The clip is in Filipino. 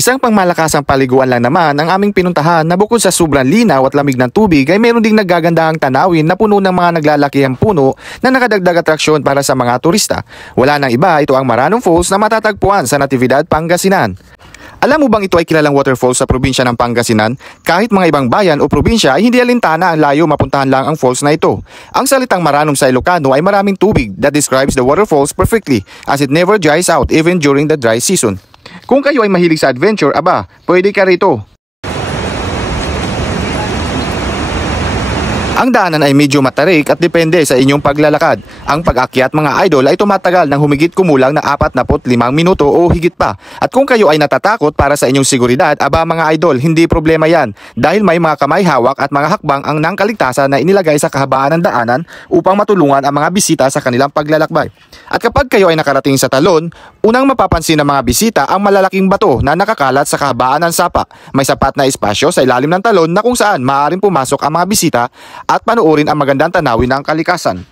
Isang pangmalakasang paliguan lang naman ang aming pinuntahan na bukod sa sobrang linaw at lamig ng tubig ay meron ding naggagandahang tanawin na puno ng mga naglalakihang puno na nakadagdag atraksyon para sa mga turista. Wala nang iba, ito ang Maranong Falls na matatagpuan sa Natividad, Pangasinan. Alam mo bang ito ay kilalang waterfalls sa probinsya ng Pangasinan? Kahit mga ibang bayan o probinsya ay hindi alintana ang layo mapuntahan lang ang falls na ito. Ang salitang Maranong sa Ilocano ay maraming tubig that describes the waterfalls perfectly as it never dries out even during the dry season. Kung kayo ay mahilig sa adventure, aba, pwede ka rito. Ang daanan ay medyo matarik at depende sa inyong paglalakad. Ang pag-akyat mga idol ay tumatagal ng humigit kumulang na 45 minuto o higit pa. At kung kayo ay natatakot para sa inyong seguridad, aba mga idol, hindi problema yan. Dahil may mga kamay hawak at mga hakbang ang nangkaligtasan na inilagay sa kahabaan ng daanan upang matulungan ang mga bisita sa kanilang paglalakbay. At kapag kayo ay nakarating sa talon, unang mapapansin ng mga bisita ang malalaking bato na nakakalat sa kahabaan ng sapa. May sapat na espasyo sa ilalim ng talon na kung saan maaaring pumasok ang mga bisita at panoorin ang magandang tanawin ng kalikasan.